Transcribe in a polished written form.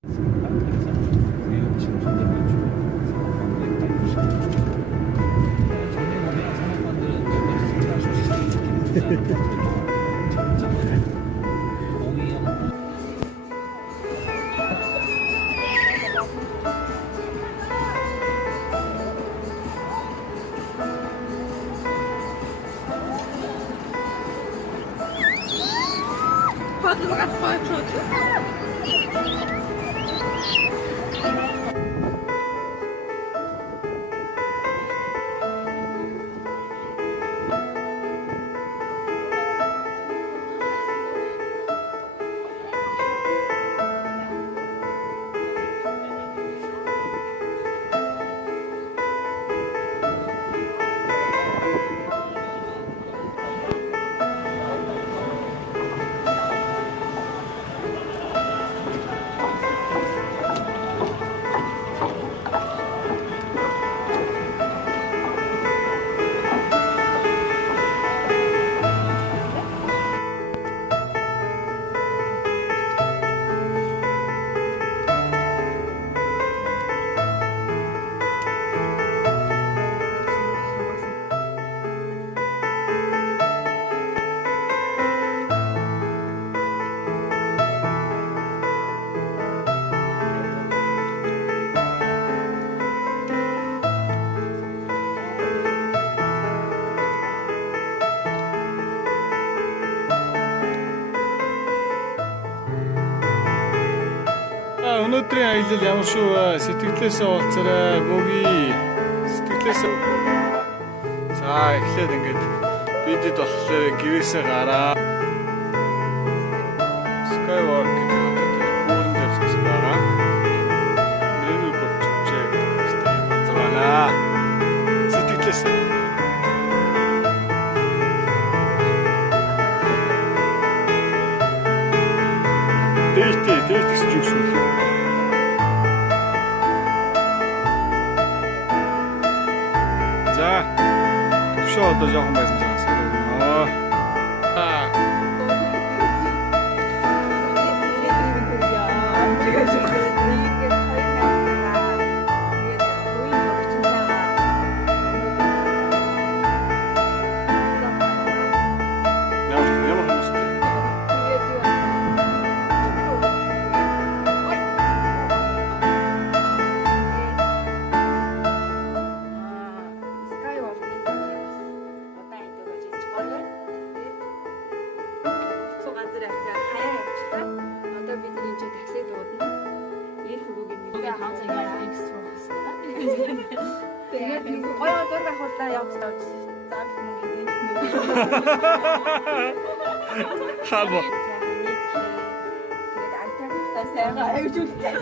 그래서 교육 진출을 맞추고 산업관들에 가입하시는 전에 보면 산업관들은 몇몇 생각을 이렇게 공이형 өнөөдрийн аялал ямар шүү сэтгэлээс уулзаарай бүгий сэтгэлээс за эхлээд ингээд бидэд болохоор гэрээсээ гараа Skywalk гэдэг үүрэн дээр зурсан байгаа. Нэрийг бодчихжээ гэдэг байна. Сэтгэлээс дээртэй гэсэн юу гэсэн үг. За төвшөө одоо жоохон байсан жаас. Гоё зураг авахлаа явуулсан. Зам хүмүүний Хамо. тэгээд альтаа сайгаа аюултай.